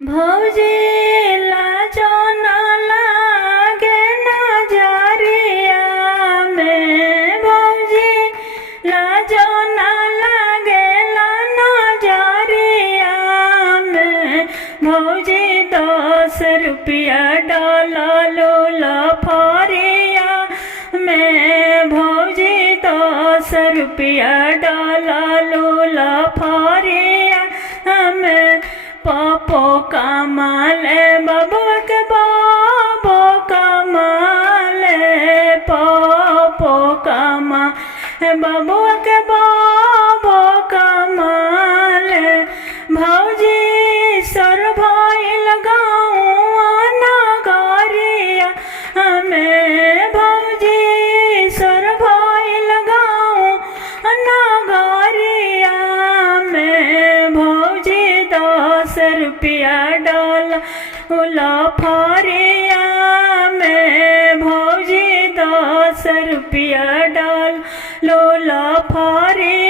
भौजी लाजो ना लागे नजरिया में। भौजी लाजो ना लागे नजरिया में। भौजी 10 रुपया डालो लफरिया में। भौजी 10 रुपया डालो लफरिया में। पापो कमाले बबुआ के बाबो कमाले। पापो कमा बबुआ के बाबो कमाले। भौजी सर भइल गौआ नगरिया में। भौजी सर भइल गौआ नगरिया में। भौजी 10 रुपया लफरिया में। भौजी 10 रुपया लफरिया